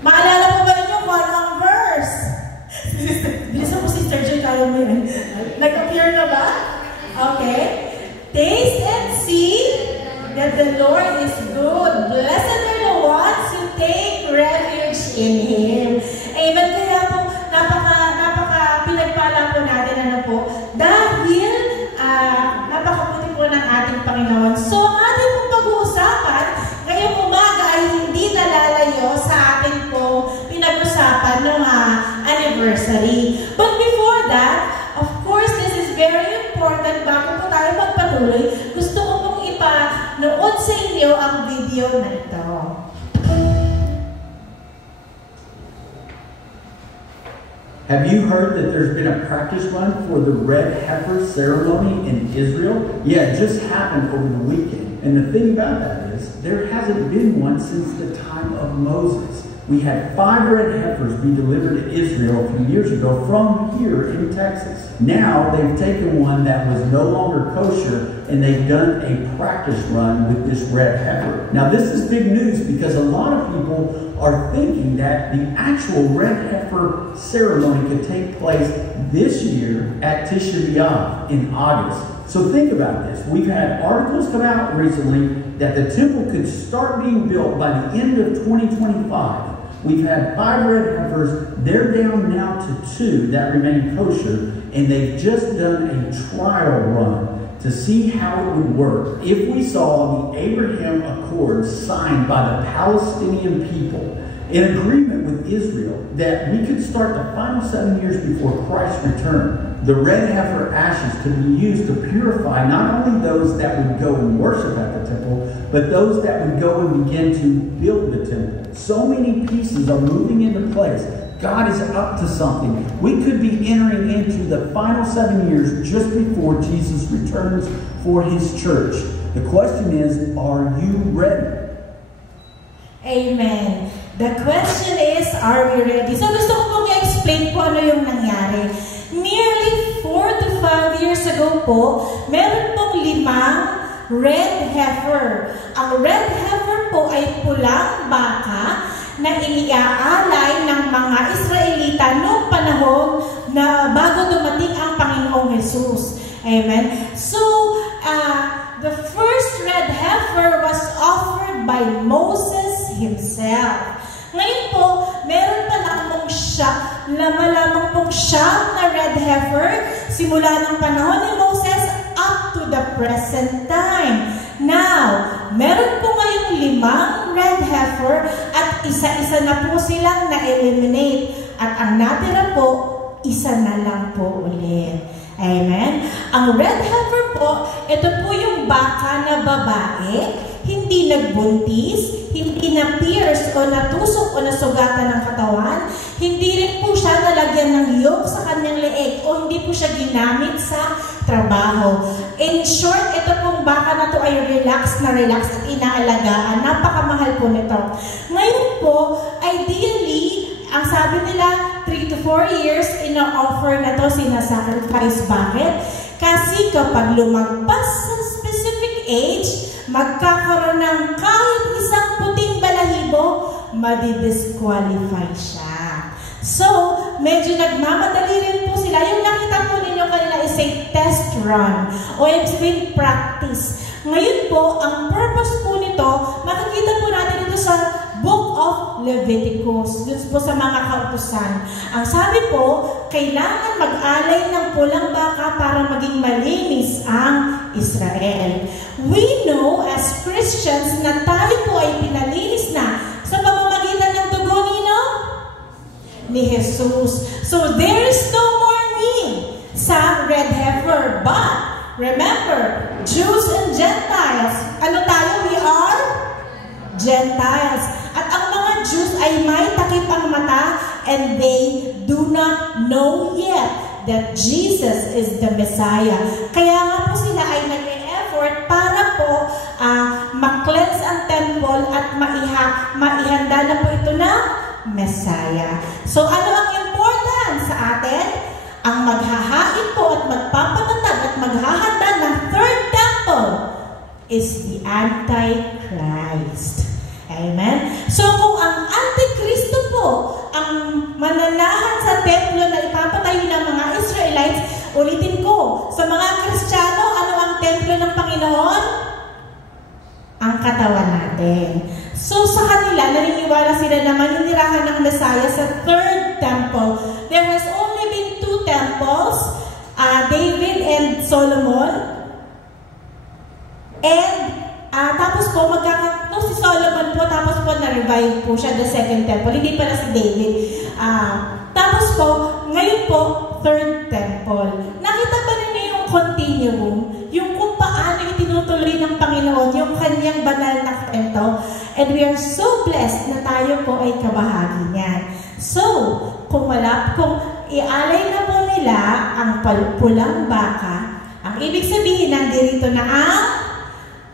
Maalala po ba ninyo kung ano ang verse? Bilisan mo, Sister Joy, kaya mo yun. Nag-appear na ba? Okay. Taste and see that the Lord is good. Blessed are the ones who take refuge in Him. Amen. Kaya po, napaka pinagpala po natin, ano po, dahil napakabuti po ng ating Panginoon. So, ang ating pong pag-uusapan, ngayong umaga ay hindi nalalayo sa ating pong pinag-usapan ng anniversary. But before that, of course, this is very important. Bago po tayo magpatuloy, gusto ko pong ipanood sa inyo ang video na ito. Have you heard that there's been a practice run for the red heifer ceremony in Israel? Yeah, it just happened over the weekend. And the thing about that is, there hasn't been one since the time of Moses. We had 5 red heifers be delivered to Israel a few years ago from here in Texas. Now they've taken one that was no longer kosher and they've done a practice run with this red heifer. Now this is big news because a lot of people are thinking that the actual red heifer ceremony could take place this year at Tisha B'Av in August. So think about this. We've had articles come out recently that the temple could start being built by the end of 2025. We've had 5 red heifers. They're down now to 2 that remain kosher, and they've just done a trial run to see how it would work if we saw the Abraham Accords signed by the Palestinian people in agreement with Israel that we could start the final 7 years before Christ's return. The red heifer ashes could be used to purify not only those that would go and worship at the temple, but those that would go and begin to build the temple. So many pieces are moving into place. God is up to something. We could be entering into the final 7 years just before Jesus returns for His church. The question is, are you ready? Amen. The question is, are we ready? So gusto ko pong i-explain po ano yung nangyari. Nearly 4 to 5 years ago po, meron pong 5 red heifer. Ang red heifer po ay pulang baka na iniaalay ng mga Israelita noong panahon na bago dumating ang Panginoong Jesus. Amen. So, the first red heifer was offered by Moses himself. Ngayon po, meron pa lamang siyam na red heifer simula ng panahon ni Moses up to the present time. Now, meron po ngayong 5 red heifer at isa-isa na po silang na-eliminate. At ang natira po, isa na lang po ulit. Amen? Ang red heifer po, ito po yung baka na babae, hindi nagbuntis, hindi na-pierce o natusok o nasugatan ng katawan, hindi rin po siya nalagyan ng yoke sa kanyang leeg o hindi po siya ginamit sa trabaho. In short, ito pong baka na to ay relax at inaalagaan. Napakamahal po nito. Ngayon po, ideally, ang sabi nila, 3 to 4 years, ina-offer na to, sinasacrifice. Bakit? Kasi kapag lumagpas sa specific age, magkakaroon ng kahit isang puting balahibo, madi-disqualify siya. So, medyo nagmamadali rin po sila. Yung nakita po ninyo kanina is a test run o yung practice. Ngayon po, ang purpose po nito, makikita po natin ito sa Book of Leviticus, dun po sa mga kautusan. Ang sabi po, kailangan mag-alay ng pulang baka para maging malinis ang Israel. We know as Christians na tayo po ay pinalinis na sa pamamagitan ng dugo ni Jesus. So there is no more need sa red heifer. But remember, Jews and Gentiles, ano tayo? We are Gentiles. At ang mga Jews ay may takip ang mata and they do not know yet that Jesus is the Messiah. Kaya nga po sila ay nag-e-effort para po ma-cleanse ang temple at maihanda na po ito na Messiah. So ano ang important sa atin? Ang maghahain po at magpapatatag at maghahanda ng third temple is the Antichrist. Amen? So kung ang pananahan sa templo na ipapatayo ng mga Israelites, ulitin ko, sa mga Kristiyano, ano ang templo ng Panginoon? Ang katawan natin. So sa kanila, naniniwala sila na maninirahan ng Messiah sa third temple. There has only been 2 temples, David and Solomon. And tapos po, si Solomon po, tapos po na-revive po siya, the second temple. Hindi pala si David. Tapos po, ngayon po, third temple. Nakita ba ninyo yung continuum? Yung kung paano itinutuloy ng Panginoon, yung kanyang banal na kwento. And we are so blessed na tayo po ay kabahagi niyan. So, kung ialay na po nila ang pulang baka, ang ibig sabihin, nandito na ang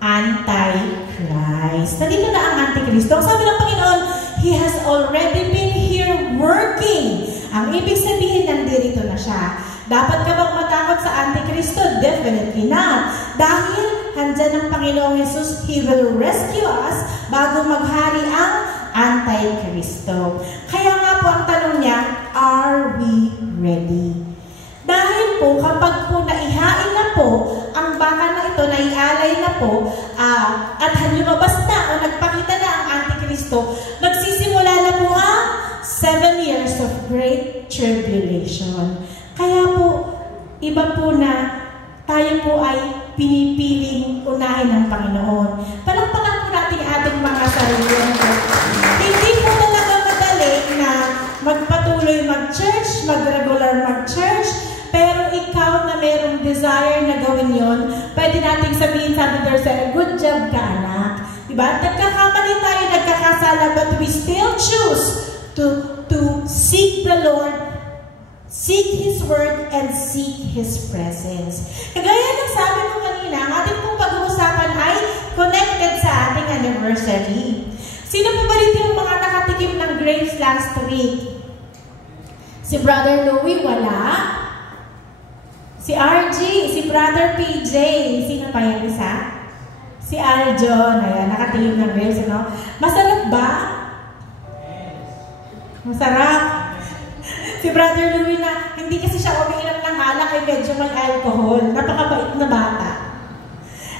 Antichrist. Nandito na ang Antikristo. Ang sabi ng Panginoon, He has already been here working. Ang ibig sabihin, nandito na siya. Dapat ka bang matakot sa Antikristo? Definitely not. Dahil handyan ang Panginoong Jesus, He will rescue us bago maghari ang Antikristo. Kaya nga po ang tanong niya, are we ready? Dahil po, kapag po naihain na po, ang baka na ito, naialay na po, at lumabas na o nagpakita na ang Antikristo, magsisimula na po ang 7 years of great tribulation. Kaya po, iba po na tayo po ay pinipiling unahin ng Panginoon. Palakpakan po natin ating mga sarili. Hindi po talaga madali na magpatuloy mag-church, mag-regular mag-church, pero ikaw na mayroong desire na gawin yon, pwede nating sabihin, sabi Darcel, good job ka, anak. Diba? Nagkakamali tayo, nagkakasala, but we still choose to seek the Lord, seek His Word, and seek His presence. Kagaya ng sabi ko kanina, ang ating pong pag-uusapan ay connected sa ating anniversary. Sino po ba dito yung mga nakatikim ng grapes last week? Si Brother Louie, wala. Si RG, si Brother PJ, sino pa yung isa? Si Aljon, ayan, nakatikim ng grapes, ano? Masarap ba? Masarap. Si Brother Louie na, hindi kasi siya umiinom ng alak, ay medyo may alcohol. Napakabait na bata.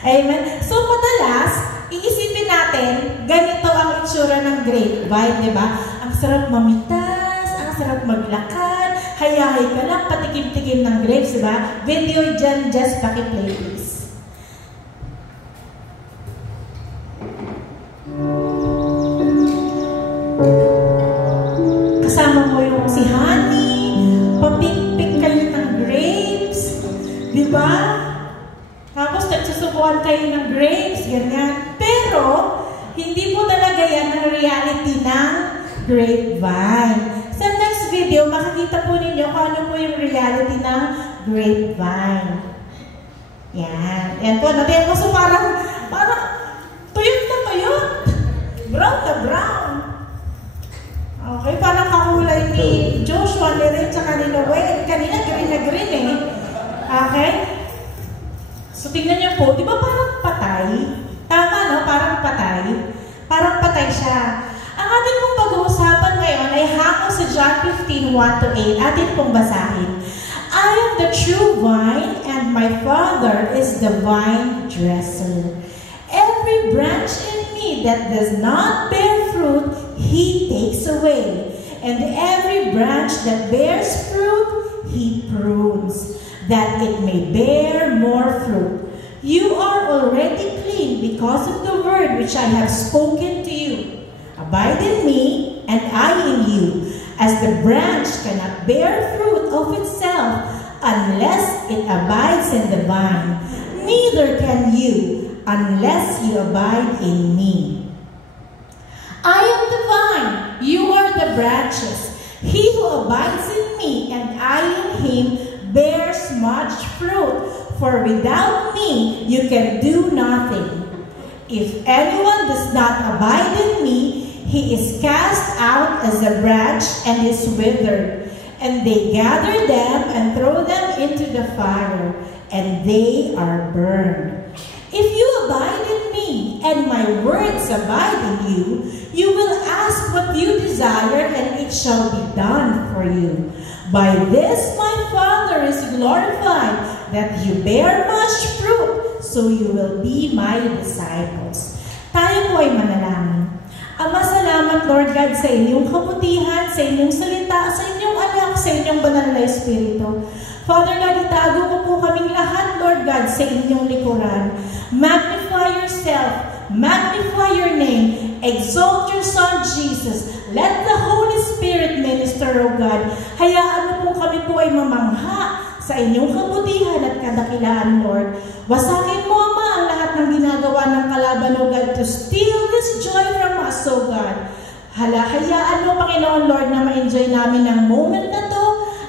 Amen. So, madalas, iisipin natin, ganito ang itsura ng grapevine, di ba? Ang sarap mamitas, ang sarap maglakad, hayahay ka lang, patikim-tikim ng grapes, di ba? Video dyan, just paki-play please. Kasama mo yung si Honey, papik-pik kayo ng grapes, di ba? Tapos nagsusubuan kayo ng grapes, ganyan. Pero, hindi po talaga yan ang reality ng grapevine. Sa next video, makikita po ninyo kung ano po yung reality ng grapevine. Yan. Yan po, natin mo. So parang tuyot na tuyot. Brown na brown. Okay, parang kakulay ni Joshua, ni Ren, tsaka ni Noel. Kanina, green na green eh. Okay? So, tingnan niyo po, di ba parang patay? Tama, no? Parang patay. Parang patay siya. Ang ating pong pag-uusapan ngayon ay hango sa John 15:1-8. Atin pong basahin. I am the true vine, and my Father is the vine dresser. Every branch in me that does not bear fruit, He takes away. And every branch that bears fruit, He prunes, that it may bear more fruit. You are already clean because of the word which I have spoken to you. Abide in me, and I in you. As the branch cannot bear fruit of itself unless it abides in the vine, neither can you unless you abide in me. I am the vine, you are the branches. He who abides in me, and I in him, bears much fruit, for without me you can do nothing. If anyone does not abide in me, he is cast out as a branch and is withered, and they gather them and throw them into the fire, and they are burned. If you abide in me, and my words abide in you, you will ask what you desire, and it shall be done for you. By this my Father is glorified, that you bear much fruit, so you will be my disciples. Tayo po ay manalangin. Ama, salamat, Lord God, sa inyong kabutihan, sa inyong salita, sa inyong anak, sa inyong banal na Espiritu. Father God, itago mo po kaming lahat, Lord God, sa inyong likuran. Magnify yourself, magnify your name, exalt your Son, Jesus. Let the Holy Spirit minister, O God. Hayaan mo po kami po ay mamangha sa inyong kabutihan at kadakilaan, Lord. Wasagin mo, Ama, ang lahat ng ginagawa ng kalaban, O God, to steal this joy from us, O God. Hayaan mo, Panginoon, Lord, na ma-enjoy namin ang moment na to,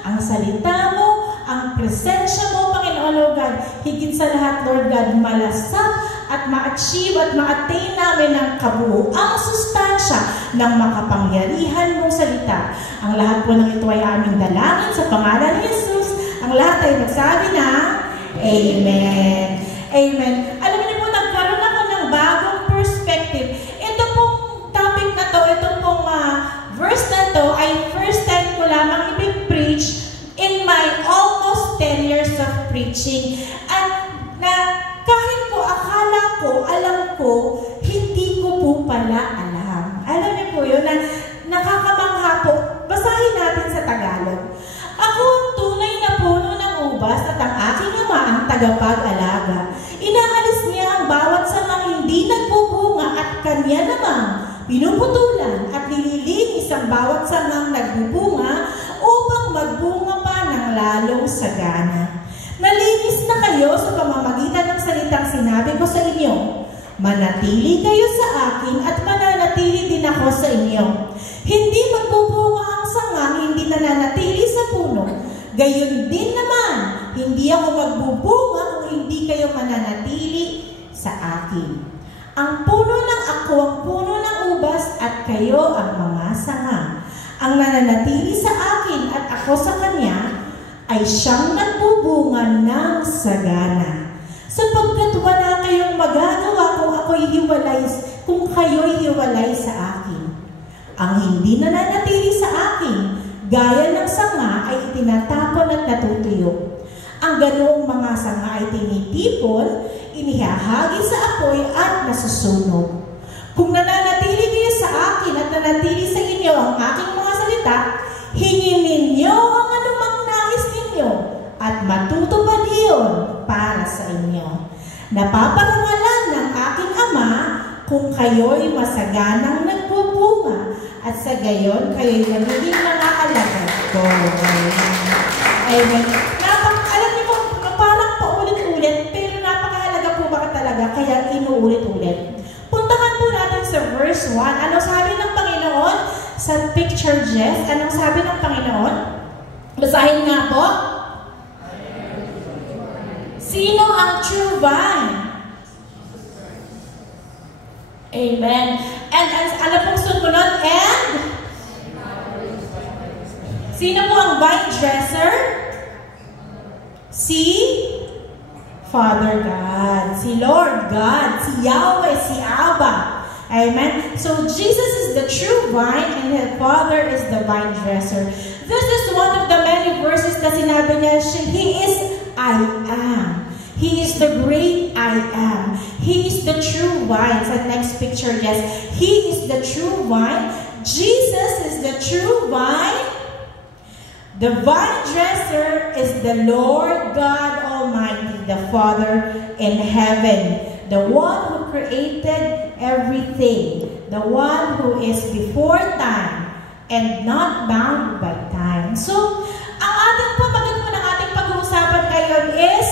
ang salita mo, ang presensya mo, Panginoon, O God. Higit sa lahat, Lord God, malasap at ma-achieve at ma-attain namin ang kabuuang sustansya ng makapangyarihan mong salita. Ang lahat po ng ito ay aming dalangin sa pangalan ni Jesus. Ang lahat ay nagsabi na, Amen. Amen. Alam niyo po, nagkaroon ako ng bagong perspective. Ito pong topic na to, ito pong verse na to, ay first time ko lamang i-preach in my almost 10 years of preaching. At na kahit po akala ko, alam ko, hindi ko po pala alam. Alam niyo po yun, na nakakamangha po. Basahin natin sa Tagalog. Ako ang tunay na puno ng ubas at ang aking ama ang tagapag-alaga. Inaalis niya ang bawat sangang hindi nagbubunga at kanya namang pinuputulan at nililinis ang bawat sangang nagbubunga upang magbunga pa ng lalong sagana. Nalinis na kayo sa pamamagitan ng salitang sinabi ko sa inyo. Manatili kayo sa akin at mananatili din ako sa inyo. Hindi magbubunga ang sangang hindi nananatili sa puno. Gayon din naman, hindi ako magbubunga kung hindi kayo mananatili sa akin. Ang puno ng ako ang puno ng ubas at kayo ang mga sanga. Ang nananatili sa akin at ako sa kanya ay siyang nagbubunga ng sagana. Sapagkat wala kayong magagawa kung kayo'y hiwalay sa akin. Ang hindi nananatili sa akin, gaya ng sanga ay itinatapon at natutuyo. Ang ganoong mga sanga ay tinitipon, inihahagi sa apoy at nasusunog. Kung nananatili kayo sa akin at nanatili sa inyo ang aking mga salita, hingin ninyo ang anumang nais ninyo at matutupad iyon para sa inyo. Napaparangalan ng aking Ama kung kayo'y masaganang nagbubunga at sa gayon kayo'y magiging mga alagad ko. Amen. Alam niyo po, parang paulit-ulit, pero napakahalaga po ba talaga, kaya inuulit-ulit. Puntahan po natin sa verse 1. Ano sabi ng Panginoon? Sa picture, Jess, anong sabi ng Panginoon? Basahin nga po. Sino ang true vine? Amen. And ano pong sumunod? And? Sino po ang vine dresser? Si Father God. Si Lord God. Si Yahweh. Si Abba. Amen. So Jesus is the true vine and the Father is the vine dresser. This is one of the many verses na sinabi niya, He is I am. He is the great I am. He is the true vine. Sa next picture, yes. He is the true vine. Jesus is the true vine. The vine dresser is the Lord God Almighty, the Father in heaven. The one who created everything. The one who is before time and not bound by time. So, ang ating ng pag-uusapan ngayon is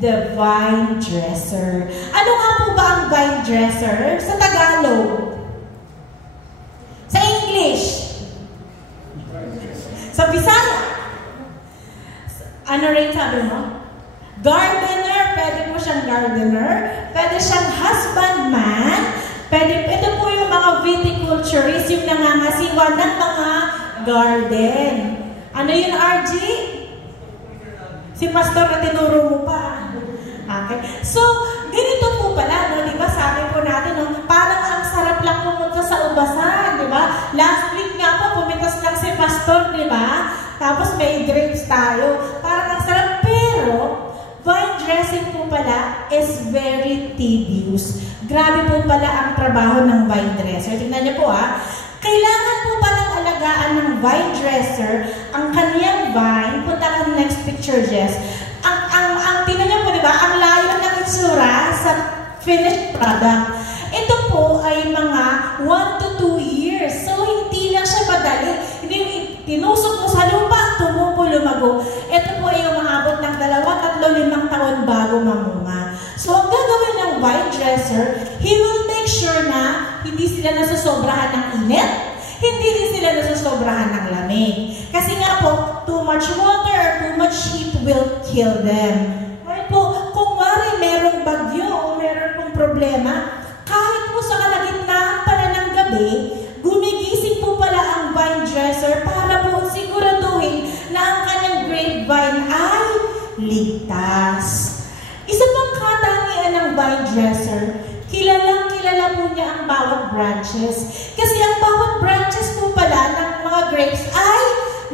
the vine dresser. Ano nga po ba ang vine dresser? Sa Tagalog? Sa English? Sa Bisaya? Ano rin sabi mo? Gardener. Pwede po siyang gardener. Pwede siyang husbandman. Ito po yung mga viticulturist, yung nangangasiwa ng mga garden. Ano yun, RG? Si Pastor na tinuro mo pa. Okay. So, ganito po pala, no? Diba, sabi po natin, no? Parang ang sarap lang pumunta sa ubasan, diba? Last week nga po, pumitas lang si pastor, di ba? Tapos may grapes tayo. Parang ang sarap, pero vine dressing po pala is very tedious. Grabe po pala ang trabaho ng vine dresser. Tingnan niyo po kailangan po palang alagaan ng vine dresser ang kaniyang vine. Punta ka sa next picture, Jess. Ang tingnan niyo po, di ba? Ang layo ng itsura sa finished product. Ito po ay mga 1 to 2 years. So, hindi lang siya madali. Hindi tinusok mo sa lupa, tumubo, lumago. Ito po ay umaabot ng 2, 3, 5 taon bago mamunga. So, ang gagawin ng vine dresser, he will make sure na hindi sila nasusobrahan ng init, hindi rin sila nasusobrahan ng lamig. Kasi nga po, too much water or too much heat will kill them. Kaya po, kung wari merong bagyo o meron pong problema, kahit po sa kalagitnaan pala ng gabi, gumigising po pala ang vine dresser para po siguraduhin na ang kanyang grapevine ay ligtas. Isa pang katangian ng vine dresser, kilala po niya ang bawat branches. Kasi ang bawat branches po pala ng mga grapes ay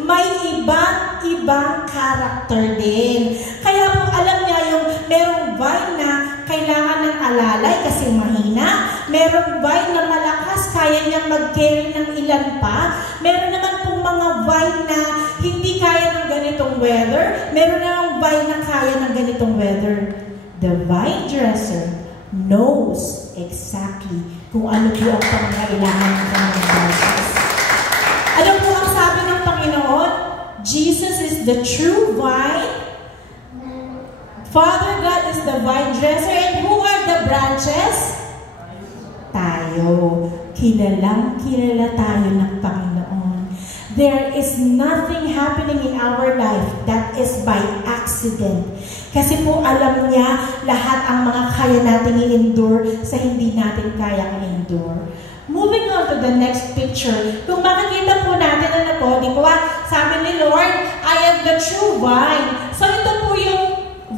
may ibang character din. Kaya po alam niya yung merong vine na kailangan ng alalay kasi mahina. Merong vine na malakas, kaya niyang mag-carry ng ilan pa. Meron naman pong mga vine na hindi kaya ng ganitong weather. Meron namang vine na kaya ng ganitong weather. The vine dresser knows exactly kung ano po ang pangangailangan ng kanyang branches. Ano po ang sabi ng Panginoon? Jesus is the true vine. Father God is the vine dresser. And who are the branches? Tayo. Kilala tayo ng Panginoon. There is nothing happening in our life that is by accident. Kasi po alam niya lahat ang mga kaya nating i-endure sa hindi natin kayang i-endure. Moving on to the next picture. Kung makikita po natin, di po sabi ni Lord, I am the true vine. So ito po yung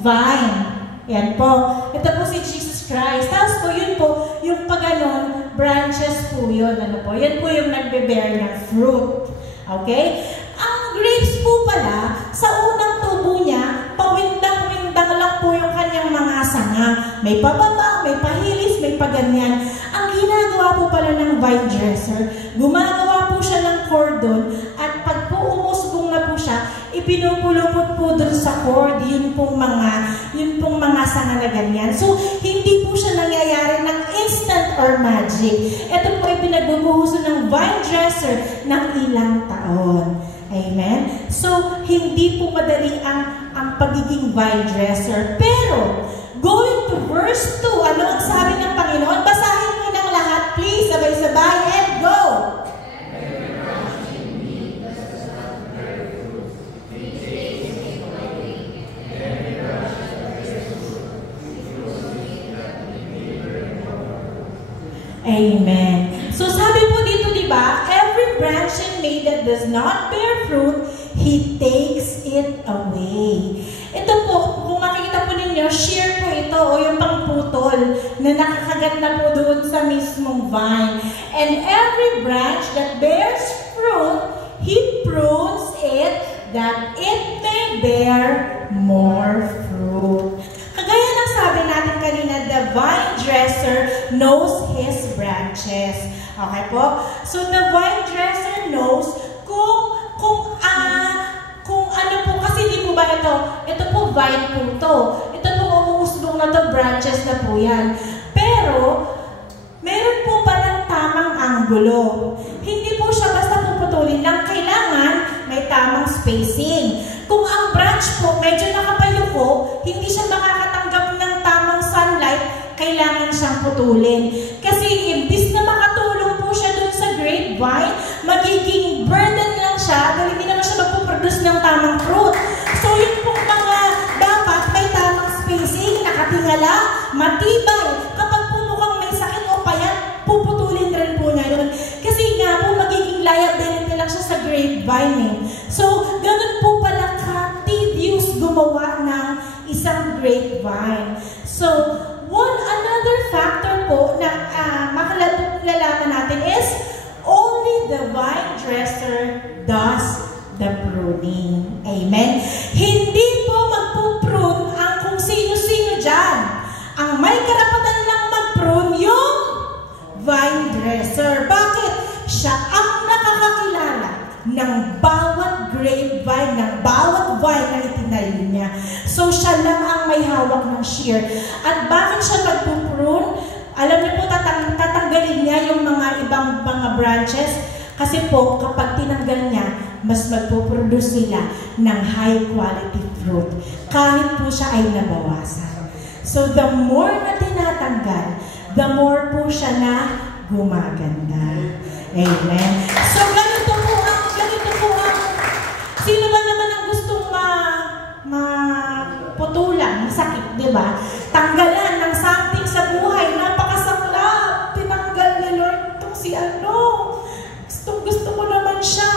vine. Yan po. Ito po si Jesus Christ. Tapos po yun po, yung paganon, branches po yun. Yan po yung nagbe-bear ng fruit. Okay? Ang grapes po pala, sa unang tubo niya, pawindang-windang lang po yung kanyang mga sanga. May pababa, may pahilis, may paganyan. Ang ginagawa po pala ng vine dresser, gumagawa po siya ng cordon at pag po umusbong na po siya, ipinupulupot po dun sa cord, yun pong mga sanga na ganyan. So, hindi po siya nangyayari ng instant or magic. Ito po ay pinagbubuhusan ng vine dresser ng ilang taon. Amen? So, hindi po madali ang pagiging vine dresser. Pero, going to verse 2, ano ang sabi ng Panginoon? Basahin mo ng lahat, please. Sabay-sabay and go! Amen. So, sabi po dito, di ba, every branch in me that does not bear fruit, He takes it away. Ito po, kung makikita po ninyo, shear po ito o yung pangputol na nakakagat na po doon sa mismong vine. And every branch that bears fruit, He prunes it that it may bear more fruit. Kagaya ng sabi natin kanina, the vine dresser knows his branches. Okay po? So the vine dresser knows kung ano po, kasi di po ba ito po vine po to. Ito po umuusbong na to, branches na po yan. Pero, meron po palang tamang anggulo. Hindi po siya basta puputulin lang. Kailangan may tamang spacing. Kung ang branch po medyo nakapayuko, hindi siya makakatanggap ng tamang sunlight, kailangan siyang putulin. Kasi imbis na makatulong po siya dun sa grapevine, magiging burden lang siya dahil hindi naman siya magpuproduce ng tamang fruit. So yun pong mga dapat may tamang spacing, nakatingala, matibay. Kapag po mukhang may sakit o payat, puputulin rin po niya yun. Kasi nga po magiging liability lang siya sa grapevine. So ganun po pala ka-tedious gumawa ng isang grapevine. So another factor po na makalalaman natin is only the vine dresser does the pruning. Amen? Hindi po magpuprune ang kung sino-sino dyan. Ang may karapatan lang mag-prune yung vine dresser. Bakit? Siya ang nakakakilala ng bawat grapevine, ng bawat vine na itinayo niya. So, siya lang ang may hawak ng shear. At bakit siya magpuprune? Alam niyo po, tatanggalin niya yung mga ibang mga branches. Kasi po, kapag tinanggal niya, mas magpuproduce sila ng high quality fruit. Kahit po siya ay nabawasan. So, the more na tinatanggal, the more po siya na gumaganda. Amen. So, ganito po ang, sino ba naman ang gustong maputulan, masakit, di ba? Tanggalan ng something sa buhay, napakasaklap, tinanggal ni Lord itong si ano. Gusto ko naman siya.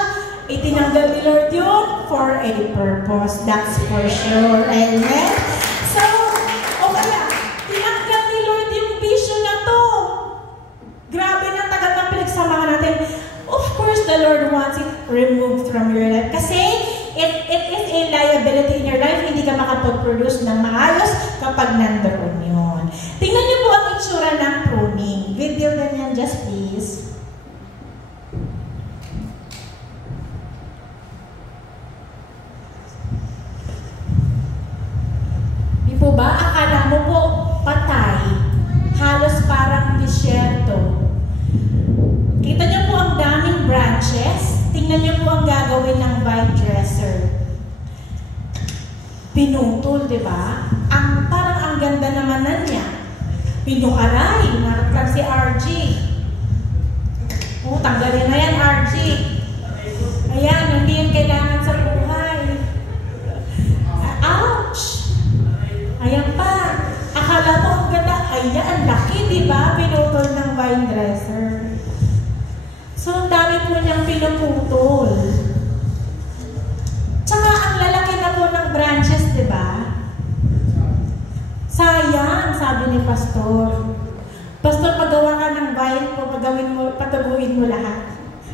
Itinanggal ni Lord yun for a purpose, that's for sure. Amen? So, o kaya, tinanggal ni Lord yung vision na to. Grabe na tagal na pinagsamahan natin. Of course, the Lord wants it removed from your life. Kasi, it is a liability in your life. Hindi ka makapag-produce ng maayos kapag nandoon yun. Tingnan niyo po ang itsura ng pruning. Video ganyan, just please. Di po ba? Akala mo po patay. Halos parang disyerto. Kita niyo po ang daming branches. Tingnan niyo po ang gagawin ng vine dresser. Pinutol, di ba? Parang ang ganda naman na niya. Pinukaray. Naratag si RG. Oh, tanggalin na yan, RG. Ayan, hindi yan kailangan sa buhay. Ouch! Ayan pa. Akala mo ang ganda. Ayan, ang laki, di ba? Pinutol ng vine dresser. So, ang dami po niyang pinuputol. Tsaka, ang lalaki na po ng branches, di ba? Sayang, sabi ni Pastor. Pastor, paggawa ka ng vine mo, pataguin mo lahat.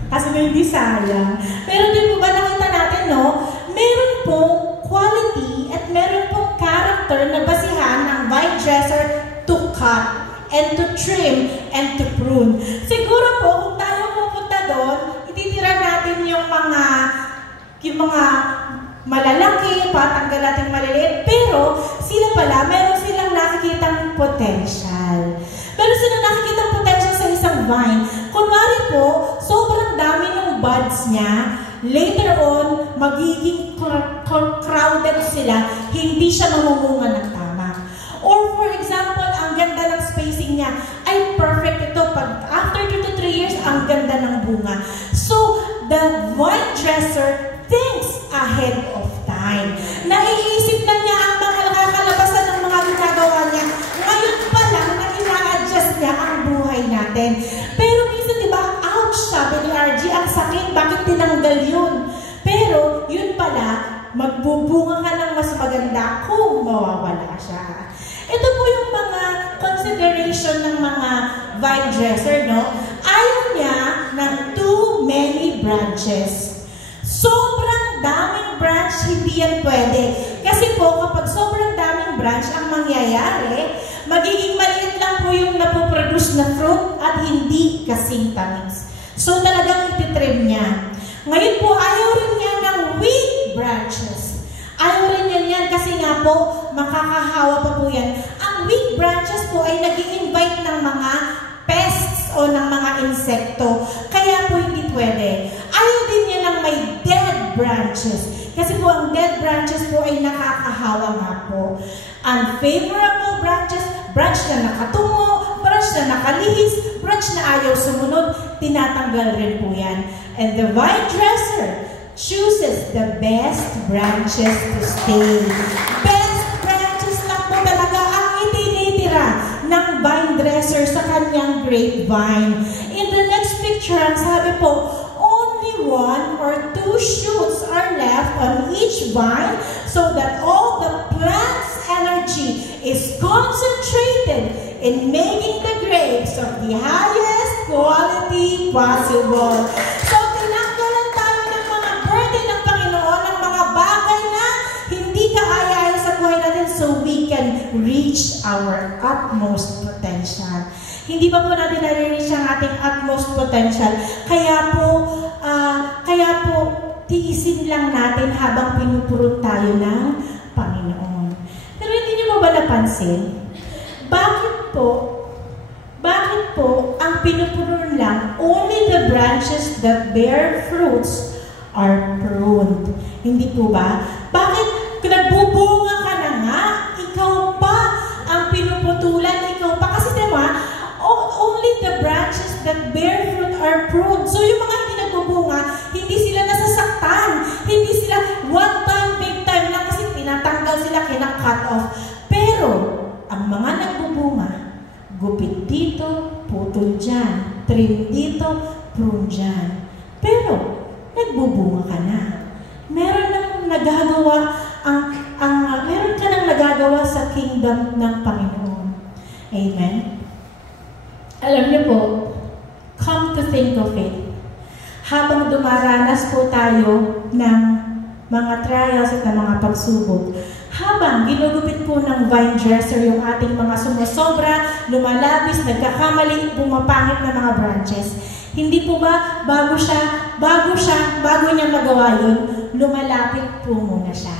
Kasi hindi sayang. Pero di po ba nakita natin, no? Meron pong quality at meron pong character na basihan ng vine dresser to cut and to trim and to prune. Siguro po, kung tayo pupunta doon, ititira natin yung mga malalaki, patanggal natin maliliit, pero sila pala, meron silang nakikitang potential. Pero sino nakikitang potential sa isang vine? Kunwari po, sobrang dami ng buds niya, later on, magiging crowded sila, hindi siya mamumunga ng tama. Or for example, ang ganda ng spacing niya, ay perfect ito. Pag after 2 to 3 years, ang ganda ng bunga. So, the vine dresser thinks ahead of time. Naiisip na niya ang mga nakakalabasan ng mga ginagawa niya. Ngayon pa lang na ina-adjust niya ang buhay natin. Pero minsan, di ba, ouch, sabi ni RG, ang sakit, bakit tinanggal yun? Pero, yun pala, magbubunga ka ng mas maganda kung mawawala siya. Ito po yung mga consideration ng mga vine dresser, no? Ayaw niya ng too many branches. Sobrang daming branch, hindi yan pwede. Kasi po, kapag sobrang daming branch, ang mangyayari, magiging maliit lang po yung napoproduce na fruit at hindi kasing tamis. So, talagang ititrim niya. Ngayon po, ayaw rin niya ng weak branches. Ayaw rin niya yan kasi nga po, makakahawa pa po yan. Ang weak branches po ay nag-i-invite ng mga pests o ng mga insekto. Kaya po hindi pwede. Ayaw din niya ng may dead branches. Kasi po ang dead branches po ay nakakahawa nga po. Unfavorable branches, branch na nakatungo, branch na nakalihis, branch na ayaw sumunod, tinatanggal rin po yan. And the vine dresser chooses the best branches to stay. Best branches lang po talaga ang itinitira ng vine dresser sa kanyang grapevine. In the next picture, ang sabi po, only 1 or 2 shoots are left on each vine so that all the plant's energy is concentrated in making the grapes of the highest quality possible. So, tinanggalan tayo ng mga reach our utmost potential. Hindi pa po natin na-reach ang ating utmost potential. Kaya po, tiisin lang natin habang pinupurot tayo ng Panginoon. Pero hindi niyo ba napansin? Bakit po ang pinupurot lang, only the branches that bear fruits are pruned? Hindi po ba? Bakit nagbubunga ka na nga, ikaw pa ang pinuputulan, ikaw pa? Kasi diba, only the branches that bear fruit are pruned. So yung mga hindi nagbubunga, hindi sila nasasaktan, hindi sila one time, big time lang kasi tinatanggal sila, kina-cut off. Pero, ang mga nagbubunga, gupit dito, putol dyan, trim dito, prune dyan. Pero, nagbubunga ka na. Meron ka nang nagagawa sa kingdom ng Panginoon. Amen? Alam niyo po, come to think of it, habang dumaranas po tayo ng mga trials at ng mga pagsubok, habang ginugupit po ng vine dresser yung ating mga sumusobra, lumalabis, nagkakamali, pumapangit na mga branches, hindi po ba bago niya magawa yun, lumalapit po muna siya.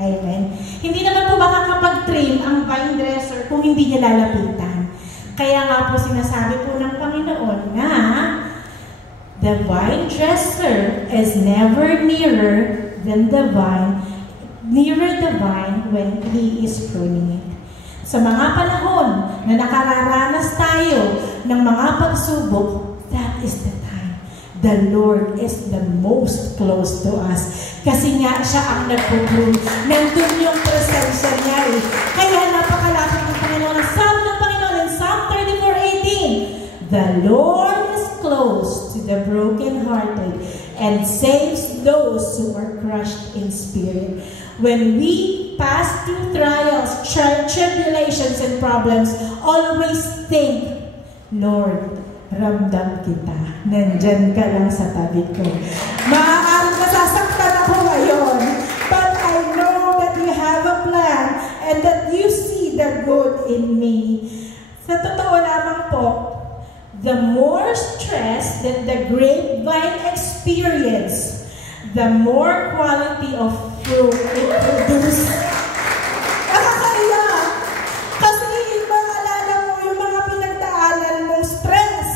Amen? Hindi naman po ba kakapag-trim ang vine dresser kung hindi niya lalapitan? Kaya nga po sinasabi po ng Panginoon na the vine dresser is never nearer the vine when He is pruning it. Sa mga panahon na nakararanas tayo ng mga pagsubok, that is the time. The Lord is the most close to us. Kasi nga siya ang nagpuprune. Nandun yung presensya niya eh. Kaya napakalapit ng Panginoon. Ang sabi ng Panginoon in Psalm 34:18, the Lord is close to the brokenhearted and saves those who are crushed in spirit. When we pass through trials, tribulations, and problems, always think, Lord, ramdam kita. Nandyan ka lang sa tabi ko. Maaaring nasasaktan ako ngayon, but I know that you have a plan and that you see the good in me. Sa totoo lamang po, the more stress that the grapevine experience, the more quality of fruit it produces. Nakakaiya! Kasi maalala mo yung mga pinagdaanan mong stress.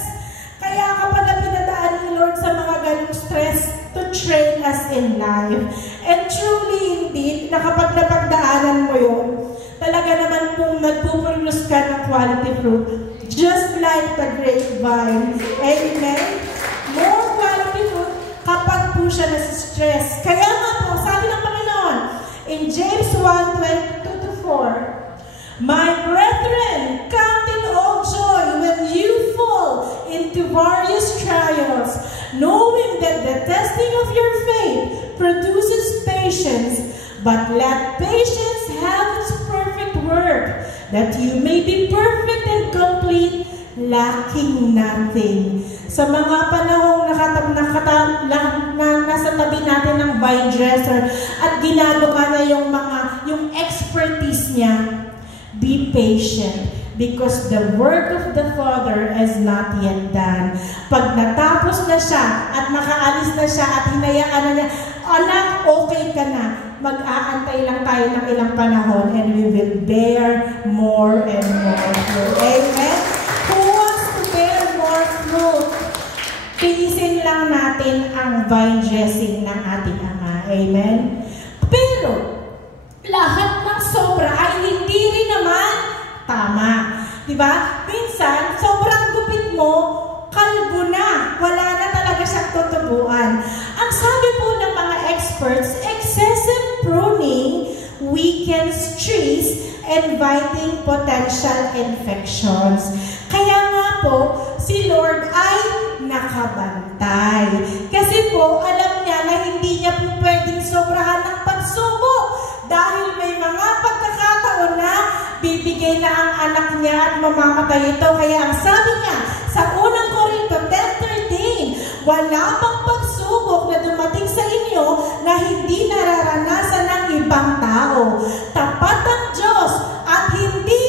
Kaya ka pala pinadaan ni Lord sa mga ganong stress to train us in life. And truly indeed, na kapag napagdaanan mo yun, talaga naman kung nagpuproduce ka ng quality fruit, just like the grapevine. Amen? More quality fruit kapag po siya nasa-stress. Kaya nga po, sabi ng Panginoon, in James 1:22-4, my brethren, count it all joy when you fall into various trials, knowing that the testing of your faith produces patience, but let patience have its perfect work, that you may be perfect and complete, lacking nothing. Sa mga panahong nasa tabi natin ng vine dresser at ginagawa na yung expertise niya, be patient because the work of the Father is not yet done. Pag natapos na siya at nakaalis na siya at hinayaan na niya, anak, okay ka na. Mag-aantay lang tayo ng ilang panahon and we will bear more and more fruit. Amen? Who wants to bear more fruit? Tiisin lang natin ang vine dressing ng ating Ama. Amen? Pero, lahat ng sobra ay hindi rin naman tama. Diba? Minsan, sobrang gupit mo, kalbo na. Wala na talaga siyang tutubuan. Ang sabi po ng mga experts, excessive pruning weakens trees, inviting potential infections. Kaya nga po, si Lord ay nakabantay. Kasi po, alam niya na hindi niya po pwedeng sobrahan ng pagsubok. Dahil may mga pagkakataon na bibigay na ang anak niya at mamamatay ito. Kaya ang sabi niya sa unang Korinto 10:13, wala pang pagsubok na dumating sa inyo na hindi nararanasan ng ibang tao. Tapat ang Diyos at hindi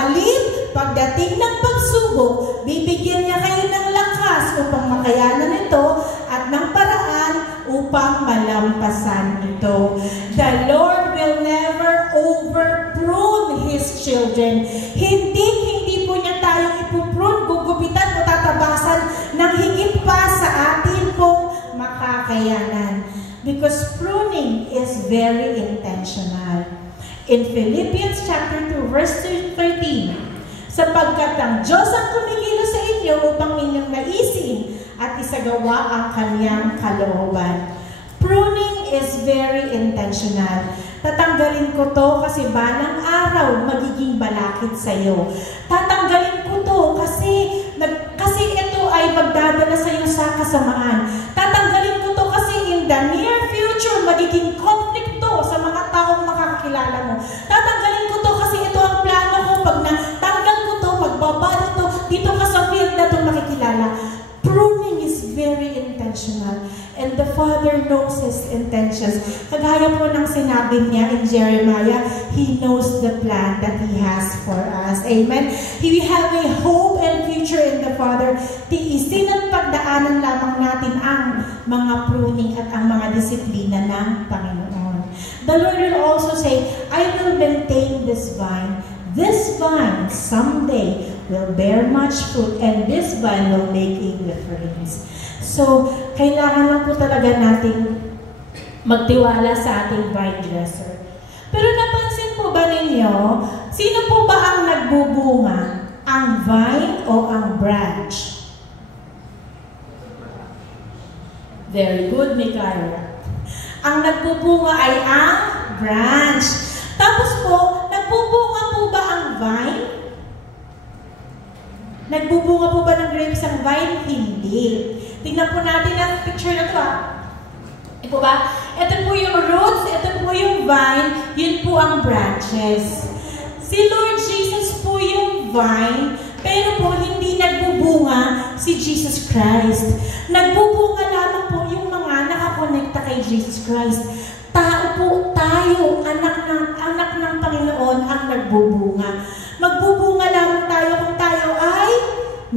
halip, pagdating ng pagsubok, bibigyan niya kayo ng lakas upang makayanan ito at ng paraan upang malampasan ito. The Lord will never over-prune His children. Hindi po niya tayo ipuprune, gugupitan o tatabasan ng higit pa sa atin pong makakayanan. Because pruning is very intentional. In Philippians chapter 2, verse 13, sapagkat ang Diyos ang kumikilos sa inyo upang inyong naisin at isagawa ang kanyang kalooban. Pruning is very intentional. Tatanggalin ko to kasi balang araw magiging balakid sa'yo. Tatanggalin ko to kasi ito ay magdadala sa'yo sa kasamaan. Tatanggalin ko to kasi in the near future magiging conflict to sa mga taong makakakilala mo. Tatanggalin ko to kasi ito ang plano ko. Pag natanggal ko to, magbabalo to, dito ka sa field na itong makikilala. Pruning is very intentional. And the Father knows His intentions. Kagaya po ng sinabi niya in Jeremiah, He knows the plan that He has for us. Amen? We have a hope and future in the Father. Tiisin at pagdaanan lamang natin ang mga pruning at ang mga disiplina ng Panginoon. The Lord will also say, I will maintain this vine. This vine someday will bear much fruit and this vine will make a difference. So, kailangan lang po talaga nating magtiwala sa ating vine dresser. Pero napansin po ba ninyo, sino po ba ang nagbubunga? Ang vine o ang branch? Very good, Mikaela. Ang nagbubunga ay ang branch. Tapos po, nagbubunga po ba ang vine? Nagbubunga po ba ng grapes ang vine? Hindi. Tingnan po natin ang picture na ito. Ito ba? Ito po yung roots, ito po yung vine, yun po ang branches. Si Lord Jesus po yung vine, pero po hindi nagbubunga si Jesus Christ. Nagbubunga lamang po yung mga nakakonekta kay Jesus Christ. Tao po tayo, anak ng Panginoon ang nagbubunga. Magbubunga lamang tayo kung tayo ay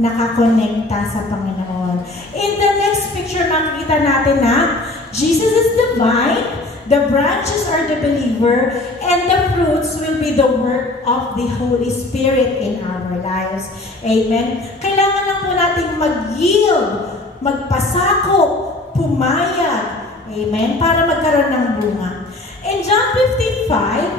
nakakonekta sa Panginoon. In the next picture, makikita natin na Jesus is the vine, the branches are the believer, and the fruits will be the work of the Holy Spirit in our lives. Amen? Kailangan lang po natin mag-yield, magpasakop, pumayag. Amen? Para magkaroon ng bunga. In John 15:5,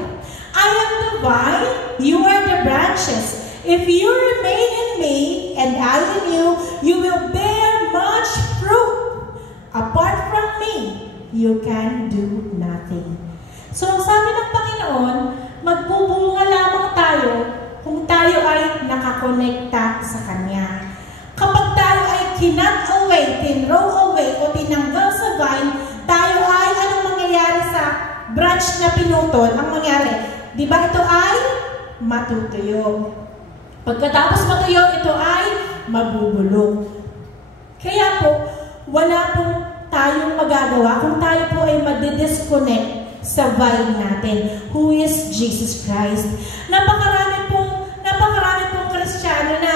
I am the vine, you are the branches. If you remain in me, and I in you, you will bear much fruit. Apart from me, you can do nothing. So, ang sabi ng Panginoon, magbubunga lamang tayo kung tayo ay nakakonekta sa Kanya. Kapag tayo ay kinat away, tinrow away, o tinanggal sa vine, tayo ay, anong mangyayari sa branch na pinutol? Ang mangyayari, di ba ito ay matutuyo? Pagkatapos matuyo, ito ay mabubulong. Kaya po, wala pong tayong magagawa kung tayo po ay madidisconnect sa vine natin, who is Jesus Christ. Napakarami pong Kristiyano na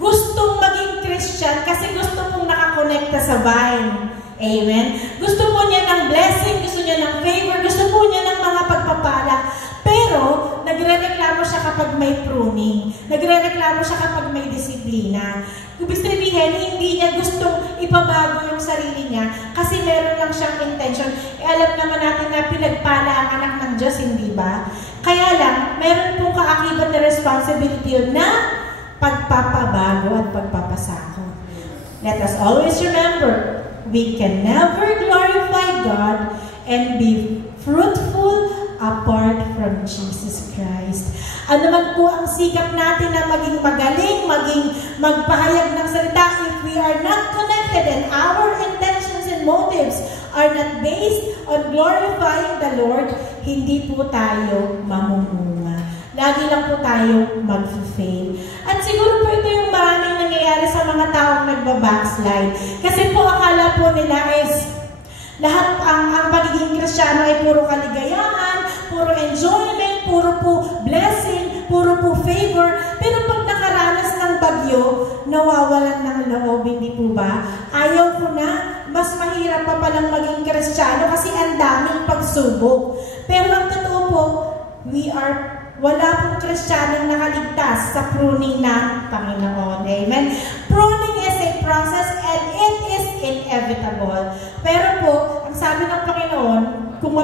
gustong maging Christian kasi gusto pong nakakonekta sa vine. Amen? Gusto po niya ng blessing, gusto niya ng favor, gusto po niya ng mga pagpapala. Pero, nagre-reklamo siya kapag may pruning. Nagre-reklamo siya kapag may disiplina. Ibig sabihin, hindi niya gustong ipabago yung sarili niya kasi meron lang siyang intention. Alam naman natin na pinagpala ang anak ng Diyos, hindi ba? Kaya lang, meron pong kaakibat na responsibility yun na pagpapabago at pagpapasako. Let us always remember, we can never glorify God and be fruitful apart from Jesus Christ. Ano man po ang sikap natin na maging magaling, maging magpahayag ng salita, if we are not connected and our intentions and motives are not based on glorifying the Lord, hindi po tayo mamumunga. Lagi lang po tayo mag-fail. At siguro po ito yung maraming nangyayari sa mga taong nagbabackslide. Kasi po akala po nila is lahat ang pagiging Kristiyano ay puro kaligayahan, puro enjoyment, puro po blessing. puro po favor. Pero pag nakaranas ng bagyo, nawawalan ng loob, hindi po ba? Ayaw ko na, mas mahirap pa palang maging Kristiyano kasi ang daming pagsubok. Pero ang totoo po, wala pong Kristiyanong nakaligtas sa pruning ng Panginoon. Amen? Pruning is a process and it is inevitable. Pero po, ang sabi ng Panginoon, kung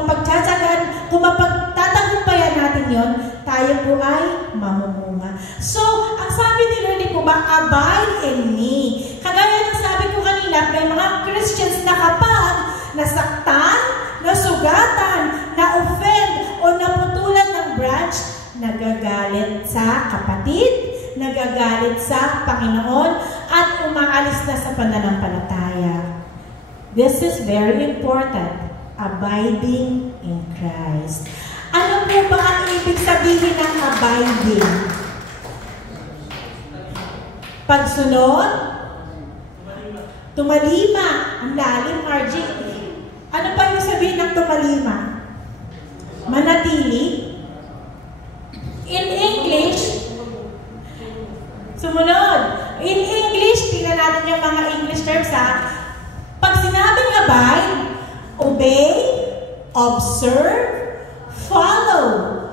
mapagtatagumpayan natin yon, tayo po ay mamumunga. So, ang sabi ni Lord po ba, abide in me. Kagaya ng sabi ko kanina, may mga Christians na kapag nasaktan, nasugatan, na-offend, o naputulan ng branch, nagagalit sa kapatid, nagagalit sa Panginoon, at umaalis na sa pananampalataya. This is very important. Abiding in Christ. Ano po ba ang ibig sabihin ng abiding? Pagsunod? Tumalima. Ang lalim, RJ. Ano pa yung sabihin ng tumalima? Manatili? In English, sumunod. In English, tingnan natin yung mga English terms ha. Pag sinabing abide, obey, observe, follow,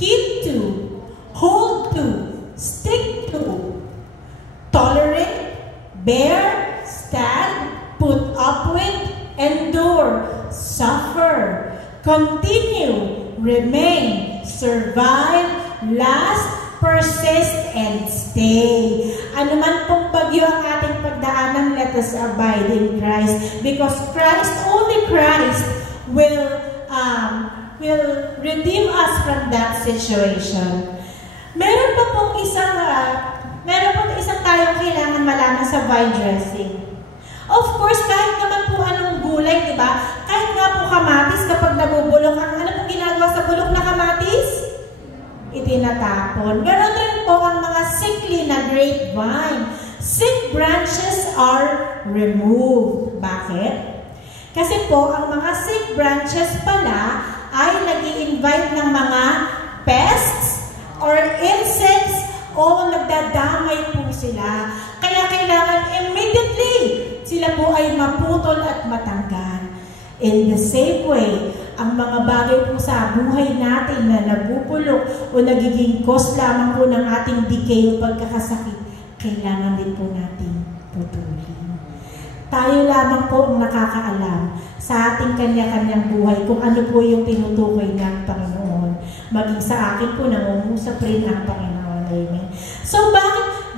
keep to, hold to, stick to, tolerate, bear, stand, put up with, endure, suffer, continue, remain, survive, last, persist, and stay. Ano man pong bagyo ang ating pagdaanan, let us abide in Christ. Because Christ, only Christ, will redeem us from that situation. Meron pong isang tayong kailangan malaman sa vine dressing. Of course, kahit naman po anong gulay, di ba? Kahit nga po kamatis, kapag nabubulok, ano pong ginagawa sa bulok na kamatis? Itinatapon. Ganon rin po ang mga sickly na grapevine. Sick branches are removed. Bakit? Kasi po, ang mga sick branches pala ay nag-i-invite ng mga pests or insects o nagdadamay po sila. Kaya kailangan immediately sila po ay maputol at matanggal. In the same way, ang mga bagay po sa buhay natin na nabubulok o nagiging cause lamang po ng ating decay o pagkakasakit, kailangan din po natin putulin. Tayo lamang po ang nakakaalam sa ating kanya-kanyang buhay kung ano po yung tinutukoy ng Panginoon. Maging sa akin po, nangungusap rin ang Panginoon. Amen. So,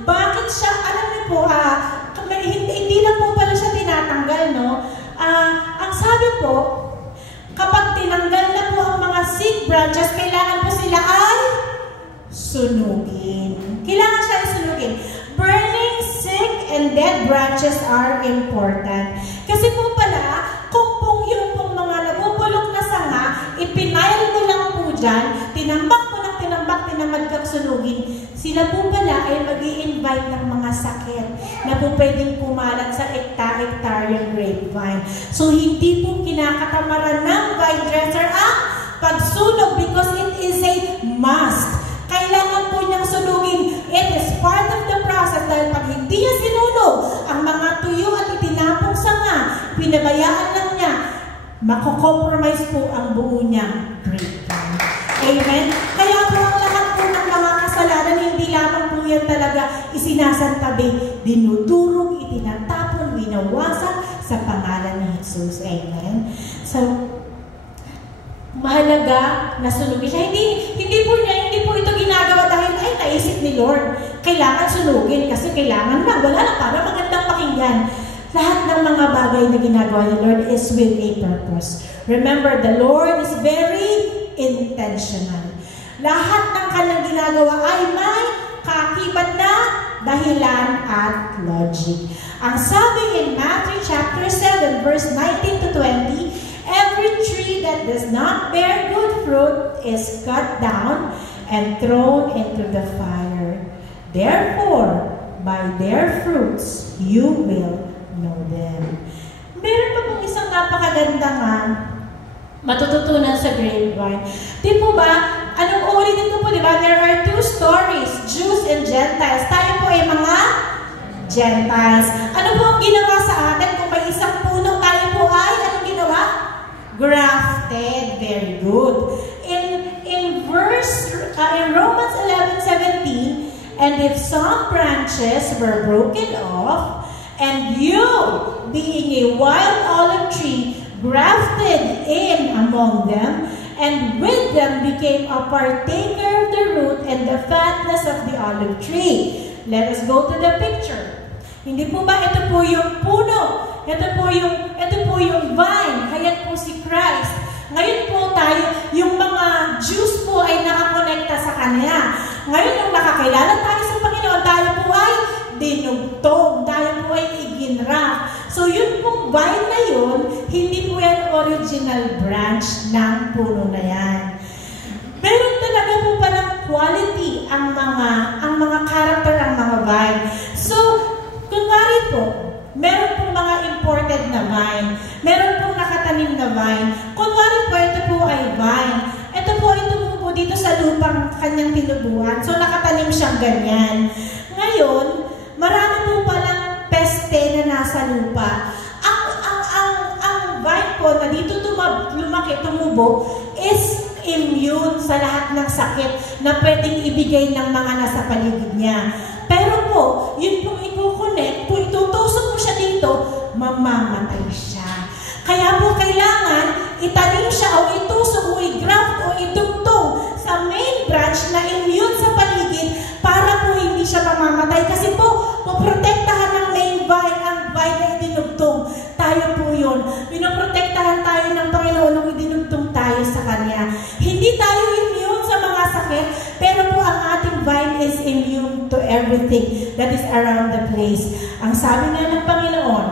bakit siya, alam niyo po, hindi lang po pala siya tinatanggal, no? Ang sabi po, kapag tinanggal na po ang mga sick branches, kailangan po sila ay sunugin. Kailangan siya ay sunugin. Burning sick and dead branches are important. Kasi po pala, kung pong yung pong mga nabubulok na sanga, ipinail mo lang po dyan, tinambak tinamad kang sunugin, sila po pala ay mag-i-invite ng mga sakit na po pwedeng pumalat sa hectare-hectare grapevine. So, hindi po kinakatamaran ng vine dresser ang pagsunog because it is a must. Kailangan po niyang sunugin. It is part of the process dahil pag hindi niya sinunog, ang mga tuyo at itinapong sanga, pinabayaan lang niya, mako-compromise po ang buo niyang grapevine. Amen? Kaya po ang lahat po ng mga kasalanan, hindi lamang po yan talaga isinasantabi, dinudurog, itinatapon, winawasak sa pangalan ni Jesus. Amen? So, mahalaga na sunugin siya. Hindi po ito ginagawa dahil ay naisip ni Lord. Kailangan sunugin kasi kailangan lang. Wala lang para magandang pakinggan. Lahat ng mga bagay na ginagawa ni Lord is with a purpose. Remember, the Lord is very intentional. Lahat ng kanyang ginagawa ay may kaakibat na dahilan at logic. Ang sabi in Matthew chapter 7 verse 19 to 20, every tree that does not bear good fruit is cut down and thrown into the fire. Therefore, by their fruits you will know them. Meron pa pong isang napakagandang matututunan sa grapevine. Di po ba, anong uri dito po, di ba? There are two stories, Jews and Gentiles. Tayo po ay mga Gentiles. Ano po ang ginawa sa atin? Kung may isang puno, tayo po ay, anong ginawa? Grafted. Very good. In Romans 11:17, and if some branches were broken off, and you, being a wild olive tree, grafted in among them, and with them became a partaker of the root and the fatness of the olive tree. Let us go to the picture. Hindi po ba ito po yung puno? Ito po yung vine. Ayan po si Christ. Ngayon po tayo, yung mga Jews po ay nakakonekta sa Kanya. Ngayon, nung nakakilala tayo sa Panginoon, tayo po ay dinugtong. Tayo po ay iginraft. So, yun pong vine na yun, hindi po yan original branch ng puno na yan. Meron talaga po palang quality ang mga character, ang mga vine. So, kunwari po, meron pong mga imported na vine. Meron pong nakatanim na vine. Kunwari po, ito po ay vine. Ito po dito sa lupang kanyang tinubuan. So, nakatanim siyang ganyan. Ngayon, marami po palang peste na nasa lupa. Ang vine po na dito lumaki, tumubo, is immune sa lahat ng sakit na pwedeng ibigay ng mga nasa paligid niya. Pero po, yun pong i-connect, kung itutusok mo siya dito, mamamatay siya. Kaya po kailangan itanim siya o itusok o i-graft o idugtong sa main branch na immune sa paligid para po hindi siya mamamatay. Kasi po, poprotektahan ng main vine, ang vine na idinugtong. Tayo po yun. Pinoprotektahan tayo ng Panginoon nung idinugtong tayo sa Kanya. Hindi tayo immune sa mga sakit, pero po ang ating vine is immune to everything that is around the place. Ang sabi nga ng Panginoon,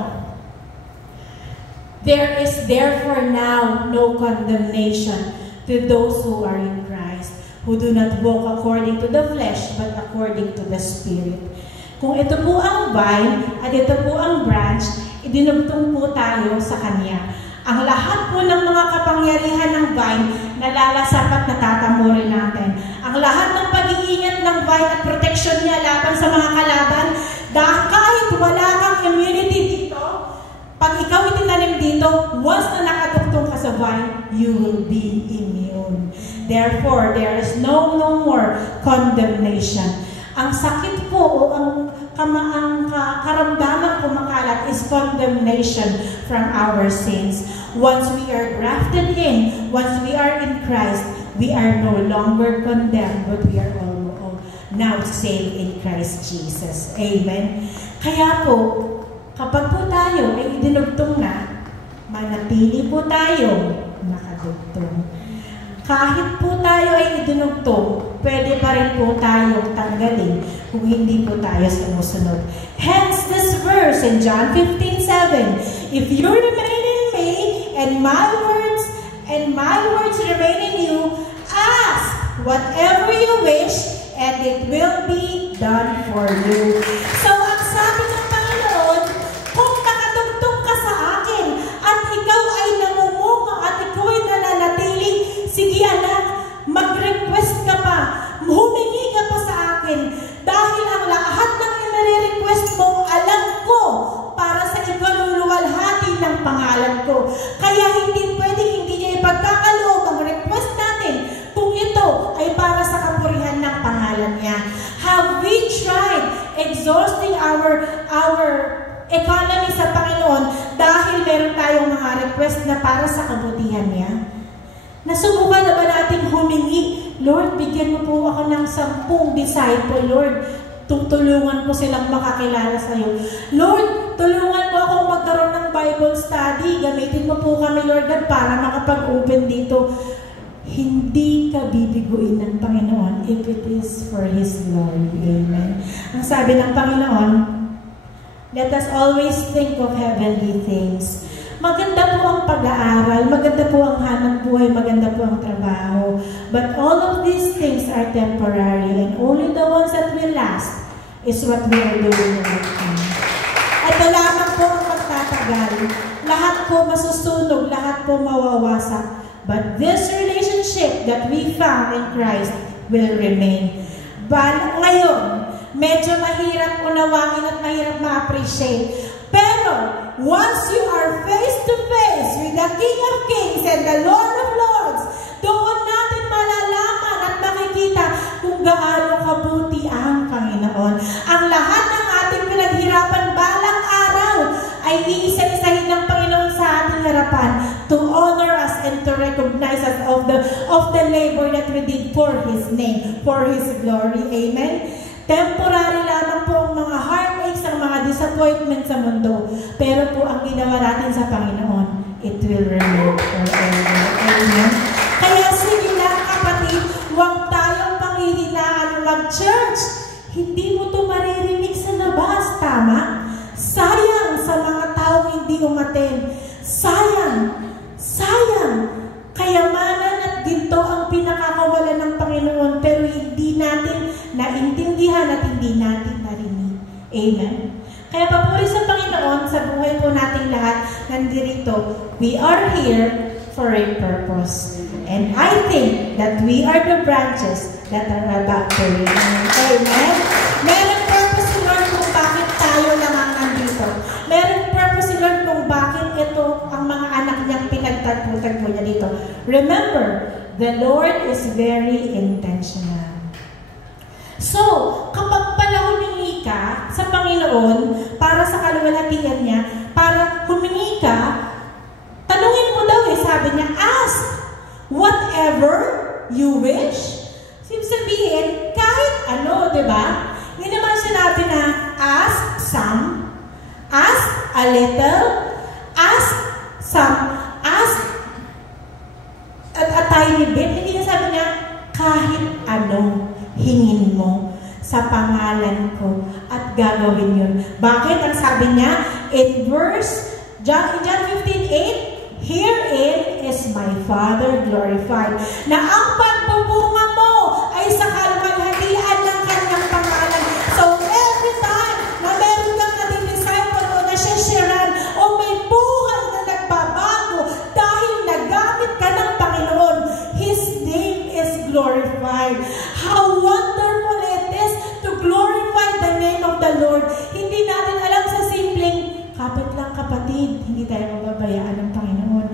there is therefore now no condemnation to those who are in Christ, who do not walk according to the flesh, but according to the Spirit. Kung ito po ang vine at ito po ang branch, idinugtong po tayo sa Kanya. Ang lahat po ng mga kapangyarihan ng vine, nalalasap at natatamurin natin. Ang lahat ng pag-iingat ng vine at protection niya laban sa mga kalaban, dahil kahit wala kang immunity dito, pag ikaw itinanim dito, once na nakadugtong ka sa vine, you will be immune. Therefore, there is no more condemnation. Ang sakit po o ang karamdaman kumakalat is condemnation from our sins. Once we are grafted in, once we are in Christ, we are no longer condemned, but we are all now saved in Christ Jesus. Amen. Kaya po, kapag po tayo ay idinugtong na, manatili po tayo nakadugtong. Kahit po tayo ay idinugtong, pwede pa rin po tayo tanggalin kung hindi po tayo sumusunod. Hence this verse in John 15:7, if you remain in me and my words remain in you, ask whatever you wish and it will be done for you. So ang sabi ng Panginoon, kung nakatugtong ka sa akin at ikaw ay namumuka at ikaw ay nananatiling, sige anak, mag-request ka pa, humingi ka pa sa akin, dahil ang lahat ng i-request mo, alam ko, para sa ikaluluwalhati ng pangalan ko. Kaya hindi pwedeng hindi niya ipagkakaloob ang request natin kung ito ay para sa kapurihan ng pangalan niya. Have we tried exhausting our economy sa Panginoon dahil meron tayong mga request na para sa kabutihan niya? Nasubukan na ba natin humingi, Lord, bigyan mo po ako ng 10 disciple, Lord, tutulungan ko silang makakilala sa iyo. Lord, tulungan mo akong magkaroon ng Bible study, gamitin mo po kami, Lord, para makapag-open dito. Hindi ka bibiguin ng Panginoon if it is for His glory. Amen. Ang sabi ng Panginoon, let us always think of heavenly things. Maganda po ang pag-aaral, maganda po ang hanap buhay, maganda po ang trabaho. But all of these things are temporary and only the ones that will last is what we are doing right now. Ito lamang po ang magtatagal. Lahat po masusunog, lahat po mawawasak. But this relationship that we found in Christ will remain. Ngayon, medyo mahirap unawain at mahirap ma-appreciate. Pero, once you are face to face with the King of Kings and the Lord of Lords, doon natin malalaman at makikita kung gaano kabuti ang Panginoon. Ang lahat ng ating pinaghirapan balang araw ay iisa-isahin ng Panginoon sa ating harapan to honor us and to recognize us of the labor that we did for His name, for His glory. Amen? Temporary lamang po ang mga heartaches, ang mga disappointments sa mundo. Pero po ang ginawa natin sa Panginoon, it will remain forever. Amen? Kaya sige lang kapatid, huwag tayong panghihinaan mag-church. Hindi mo ito maririnig sa labas, tama? Sayang sa mga taong hindi umaten. Sayang. Kayamanan at ginto ang pinakakawalan ng Panginoon, pero hindi natin naintindihan at hindi natin narinig. Amen? Kaya papuri sa Panginoon, sa buhay po nating lahat, nandirito, we are here for a purpose. And I think that we are the branches that are about to remain. Amen? Meron purpose si Lord kung bakit tayo lamang nandito. Meron purpose si Lord kung bakit ito ang mga anak niyang pinagtagpo-tagpo niya dito. Remember, the Lord is very intentional. So, kapag panahon humingi ka sa Panginoon para sa kaluwalhatian niya, para humingi ka, tanungin mo daw sabi niya, ask whatever you wish. Sabihin, kahit ano, di ba? Hindi naman sinabi na ask some, ask a little, ask some, ask a tiny bit. Hindi niya sabi niya, kahit ano, hingin mo sa pangalan ko at gagawin yun. Bakit? Ang sabi niya, in John 15:8, herein is my Father glorified, na ang pagbubunga mo ay sa kaluwalhatian ng kanyang pangalan. So every time na meron kang nadi-disciple o nasisharan o may buhay na nagbabago dahil nagamit ka ng Panginoon, His name is glorified. How wonderful it is to glorify the name of the Lord. Hindi natin alam sa simpleng kapit lang kapatid, hindi tayo mababayaan ng Panginoon.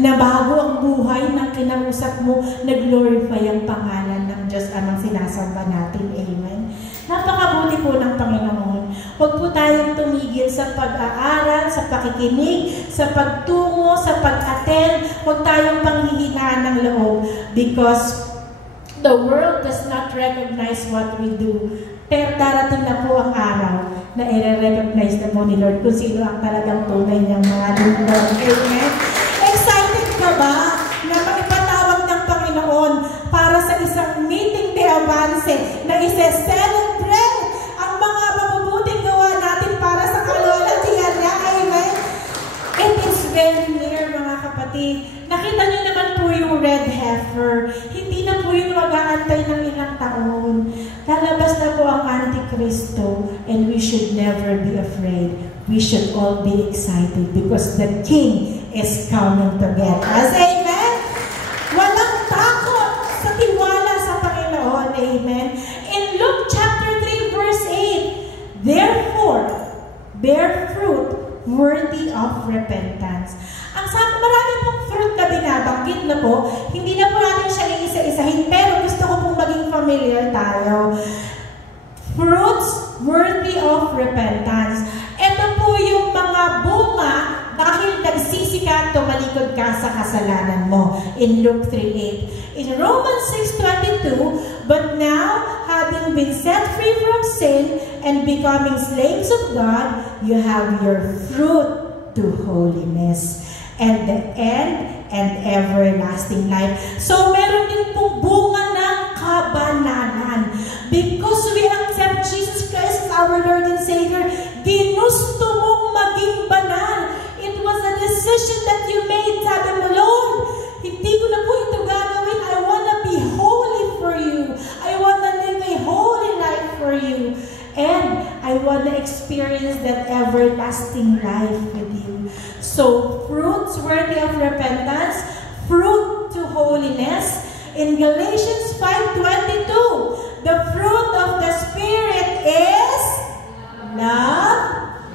Na bago ang buhay ng kinausap mo, nag-glorify ang pangalan ng Diyos amang sinasamba natin. Amen. Napakabuti po ng Panginoon. Huwag po tayong tumigil sa pag-aaral, sa pakikinig, sa pagtungo, sa pag-attend. Huwag tayong panghihinaan ng loob because the world does not recognize what we do. Pero darating na po ang araw na i-recognize na po ni Lord kung sino ang talagang tunay niyang mga lingkod. Amen? Excited ka ba na maipatawag ng Panginoon para sa isang meeting de avance na ise-celebrate ang mga mabubuting gawa natin para sa kaluwalhatian niya? Amen? It is very near, mga kapatid. Nakita niyo naman po yung red heifer. Hindi na po yun mag-aantay ng ilang taon. Lalabas na po ang Antikristo, and we should never be afraid. We should all be excited because the King is coming to get us. Amen? Walang takot sa tiwala sa Panginoon. Amen? In Luke chapter 3 verse 8, therefore, bear fruit worthy of repentance. Ang sabi, marami pong fruit na binabanggit na po, hindi na po natin siya iisa-isahin, pero gusto ko pong maging familiar tayo. Fruits worthy of repentance. Ito po yung mga bunga dahil nagsisi ka at tumalikod ka sa kasalanan mo. In Luke 3:8. In Romans 6:22, but now, having been set free from sin and becoming slaves of God, you have your fruit to holiness and the end and everlasting life. So, meron din pong bunga ng kabanalan. Because we accept Jesus Christ as our Lord and Savior, ginusto mong maging banal. It was a decision that you made. Sabi mo, Lord, hindi ko na po ito gagawin. I wanna be holy for you. I wanna live a holy life for you. And I wanna experience that everlasting life with you. So, fruits worthy of repentance, fruit to holiness. In Galatians 5:22, The fruit of the Spirit is love,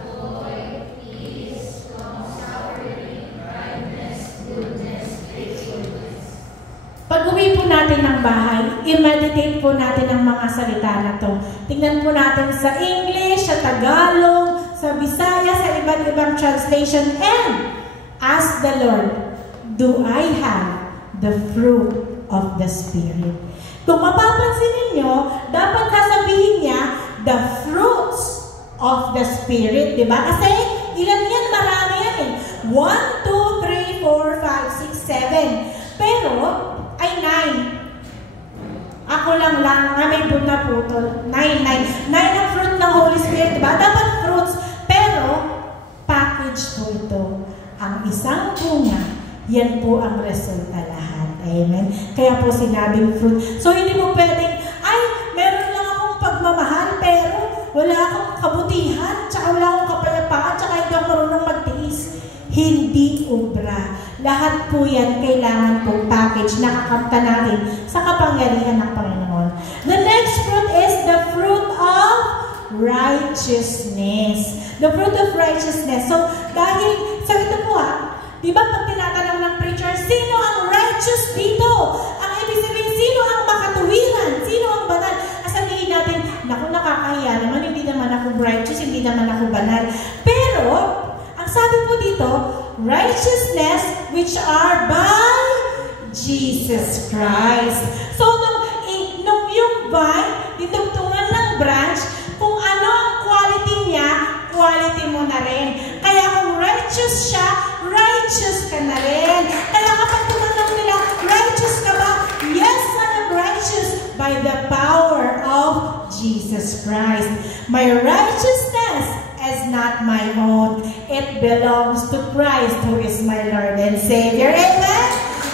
joy, peace, long-suffering, kindness, goodness, faithfulness. Pag-uwi po natin ng bahay, i-meditate po natin ang mga salita na to. Tingnan po natin sa English, sa Tagalog, sa Bisaya, sa iba't ibang translation, and ask the Lord, do I have the fruit of the Spirit? Kung mapapansin ninyo, dapat sasabihin niya, the fruits of the Spirit, di ba? Kasi ilan yan? Marami yan eh. 1, 2, 3, 4, 5, 6, 7. Pero, ay 9. Ako lang, may na putol. 9 ang fruit ng Holy Spirit, diba? Dapat fruits, pero package po ito. Ang isang bunga, yan po ang resulta lahat. Amen? Kaya po sinabing fruit. So, hindi mo pwedeng, ay, meron lang akong pagmamahal, pero wala akong kabutihan, tsaka wala akong kapayapaan, tsaka hindi ako marunong magtiis. Hindi obra. Lahat po yan kailangan pong package na kakamta natin sa kapangyarihan ng Panginoon. The next fruit is the fruit of righteousness. The fruit of righteousness. So, dahil, sa ito po di ba pag tinatanong ng preacher, sino ang righteous dito? Ang ibig sabihin, sino ang makatuwiran? Sino ang banal? Sabihin natin, naku, nakakahiya naman, hindi naman ako righteous, hindi naman ako banal. Pero, ang sabi po dito, righteousness which are by Jesus Christ. So, nung yung vine, ditugtungan ng branch, kung ano ang quality niya, quality mo na rin. Kaya kung righteous siya, righteous ka na rin. Kaya kapag tumanong nila, righteous ka ba? Yes, I am righteous by the power of Jesus Christ. My righteousness is not my own. It belongs to Christ who is my Lord and Savior. Amen?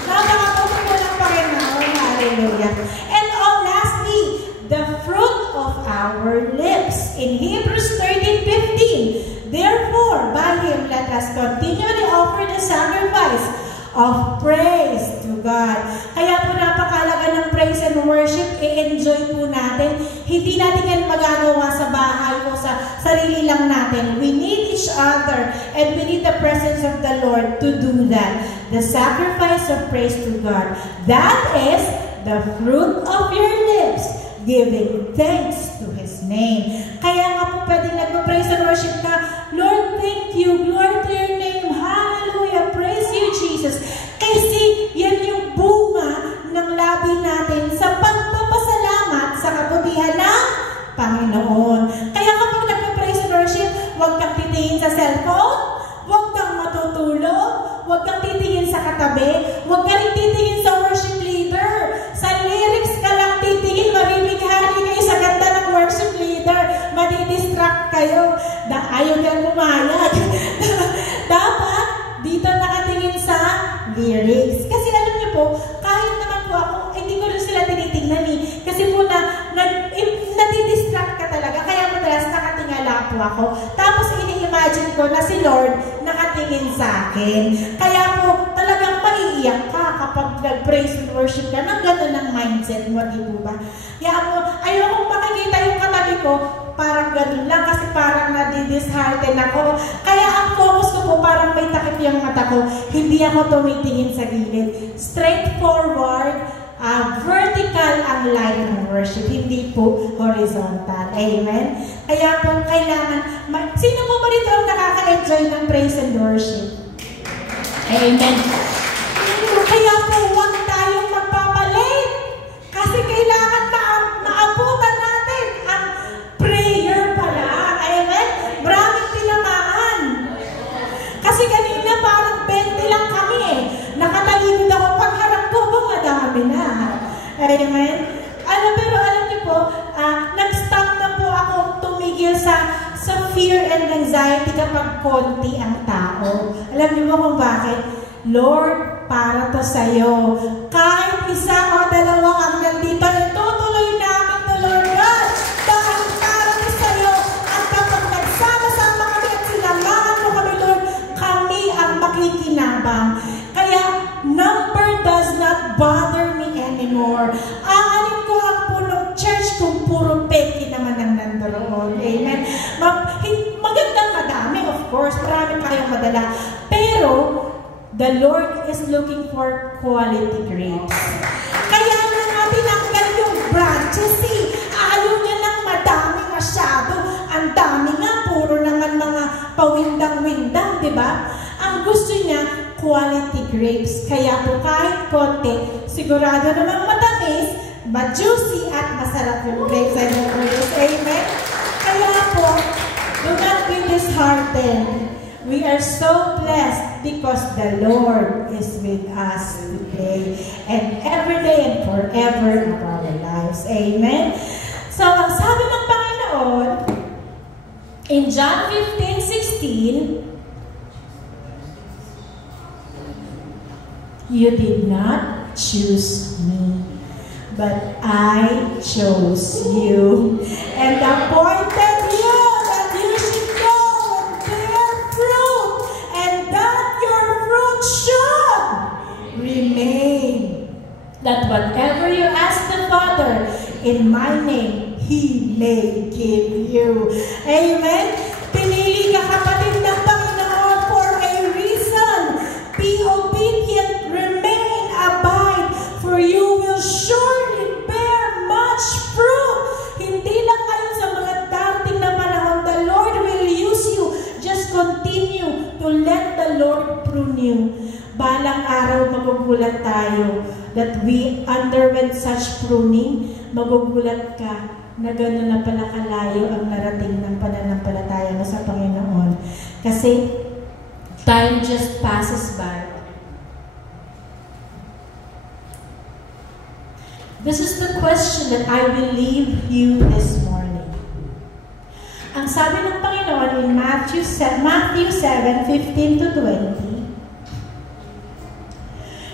Napakapupo ng Panginoon. Hallelujah. And lastly, the fruit of our lips. In Hebrews 13:15, therefore, by Him, let us continually offer the sacrifice of praise to God. Kaya po napakalaga ng praise and worship, i-enjoy po natin. Hindi natin yan magagawa sa bahay o sa sarili lang natin. We need each other and we need the presence of the Lord to do that. The sacrifice of praise to God. That is the fruit of your lips, giving thanks to His name. Kaya nga po pwedeng nagpa-praise and worship ka, Lord, thank you, glory to your name, hallelujah, praise you, Jesus. Kasi yan yung bunga ng labi natin sa pagpapasalamat sa kabutihan ng Panginoon. Kaya kapag nagpa-praise and worship, huwag kang titingin sa cellphone, huwag kang matutulog, huwag kang titingin sa katabi, huwag kang titingin sa worship leader. Sa lyrics ka lang titingin, mabibigyan kayo sa ganda ng worship leader, madidistract kayo. Ayaw kang umayag. Dapat dito nakatingin sa lyrics. Kasi alam niyo po, kahit naman po ako, hindi ko rin sila tinitingnan eh. Kasi po nadidistract ka talaga. Kaya madalas nakatingala po ako. Tapos ini-imagine ko na si Lord nakatingin sa akin. Kaya po talagang maiiyak ka kapag nag-praise and worship ka. Nang gano'n ang mindset mo, di po ba? Kaya po, ayokong makikita yung katabi ko, parang gano'n lang kasi parang nadidishearten ako. Kaya ang focus ko po parang may takip yung mata ko. Hindi ako tumitingin sa gilid. Straightforward, vertical ang line ng worship. Hindi po horizontal. Amen? Kaya po kailangan, sino po ba dito ang nakaka-enjoy ng praise and worship? Amen? Kaya po huwag tayong magpapalit. Kasi kailangan maabutan natin ang prayer pala. Amen? Maraming tinamaan. Kasi kanina parang 20 lang kami eh. Nakatalikod ako pagharap ko ba madami na. Amen? Pero alam niyo po, nag-stop na po ako tumigil sa fear and anxiety kapag konti ang tao. Alam niyo ba kung bakit? Lord, para to sa'yo. Kahit isa o dalawa ang nandito, itutuloy namin to, Lord God. Dahil para to sa'yo. At kapag nagsama-sama kami at sinamahan mo kami, Lord, kami ang makikinabang. Kaya, number does not bother me anymore. Aanin ko ang punong church kung kayong madala. Pero, the Lord is looking for quality grapes. Kaya na nga tinanggal yung branches eh. Ayaw niya lang madami masyado. Ang dami nga, puro naman mga pawindang-windang, di ba? Ang gusto niya, quality grapes. Kaya po kahit konti, sigurado namang matamis, ma-juicy at masarap yung grapes and oranges. Amen? Kaya po, do not be disheartened. We are so blessed because the Lord is with us today and every day and forever of our lives. Amen? So, ang sabi ng Panginoon, in John 15:16, you did not choose me, but I chose you and appointed you that you should go and bear fruit, and that your fruit should remain. That whatever you ask the Father in my name, He may give you. Amen? Pinili ka, kapatid ng Panginoon, for a reason. Be obedient, remain, abide, for you will surely bear much fruit. Hindi lang kayo sa mga darating na panahon. The Lord will use you. Just continue to let the Lord prune you. Balang araw magugulat tayo that we underwent such pruning. Magugulat ka na gano'n na pala kalayo ang narating ng pananampalataya mo sa Panginoon. Kasi time just passes by. This is the question that I will leave you this morning. Ang sabi ng Panginoon in Matthew 7:15-20,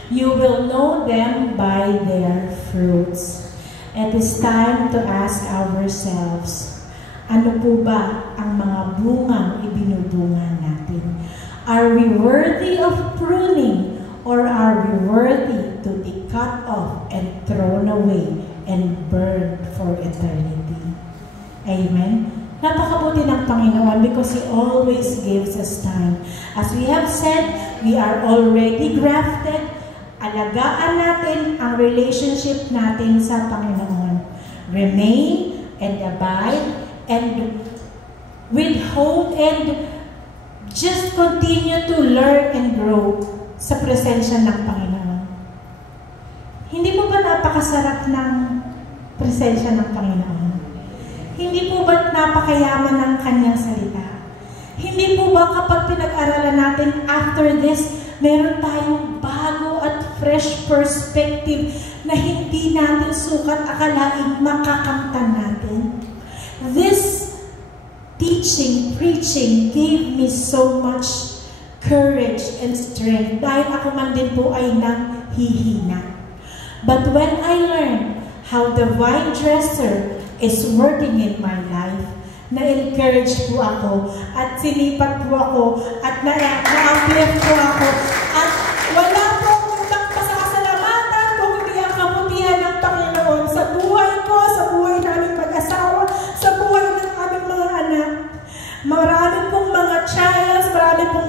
you will know them by their fruits. It is time to ask ourselves, ano po ba ang mga bungang ibinubunga natin? Are we worthy of pruning, or are we worthy to be cut off and thrown away and burned for eternity? Amen? Napakabuti ng Panginoon because He always gives us time. As we have said, we are already grafted. Alagaan natin ang relationship natin sa Panginoon. Remain and abide and withhold and just continue to learn and grow sa presensya ng Panginoon. Hindi po ba napakasarap ng presensya ng Panginoon? Hindi po ba napakayaman ng Kanyang salita? Hindi po ba kapag pinag-aralan natin after this, meron tayong bago at fresh perspective na hindi natin sukat akalaing makakamtan natin? This teaching, preaching gave me so much courage and strength dahil ako man din po ay nanghihina. But when I learned how the vine dresser is working in my life, na-encourage po ako at sinipat po ako at na-uplift po ako at wala po akong ibang pasasalamatan kung hindi ang kabutihan ng Panginoon sa buhay ko, sa buhay namin mag-asawa, sa buhay ng aming mga anak. Marami pong mga trials, marami pong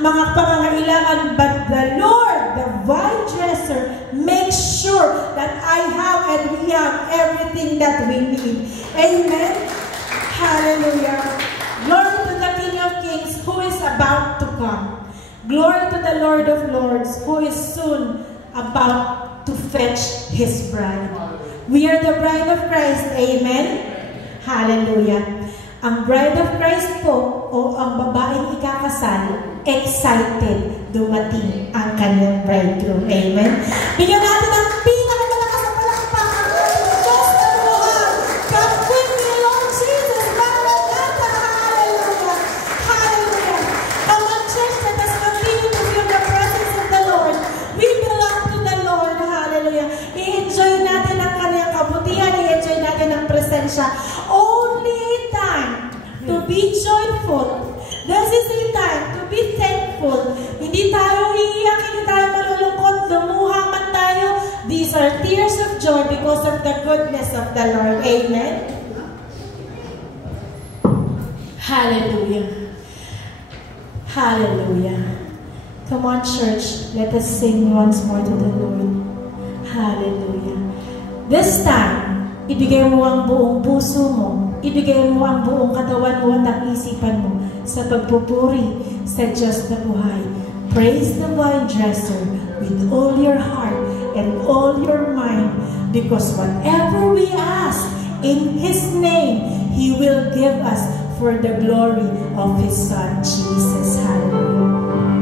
mga pangangailangan, but the Lord, the vine dresser, makes sure that I have and we have everything that we need. Amen? Hallelujah. Glory to the King of Kings who is about to come. Glory to the Lord of Lords who is soon about to fetch His bride. We are the bride of Christ. Amen? Hallelujah. Ang bride of Christ po o ang babaeng ikakasal, excited dumating ang kanyang bridegroom. Amen? Bigyan natin ang pinakamalakas na palakpakan. Diyos na buhay. Come quickly, Lord Jesus. Maranatha. Hallelujah. Hallelujah. Come on, church, let us continue to feel the presence of the Lord. We belong to the Lord. Hallelujah. I-enjoy natin ang kanyang kabutihan. I-enjoy natin ang presensya. Only time to be joyful. This is the time to be thankful. Hindi tayo iiyak, hindi tayo malulungkot, lumuha man tayo. These are tears of joy because of the goodness of the Lord. Amen? Hallelujah. Hallelujah. Come on, church. Let us sing once more to the Lord. Hallelujah. This time, ibigay mo ang buong puso mo. Ibigay mo ang buong katawan mo at ang isipan mo sa pagpupuri sa Diyos na buhay. Praise the vine dresser with all your heart and all your mind, because whatever we ask in His name, He will give us for the glory of His Son, Jesus. Hallelujah.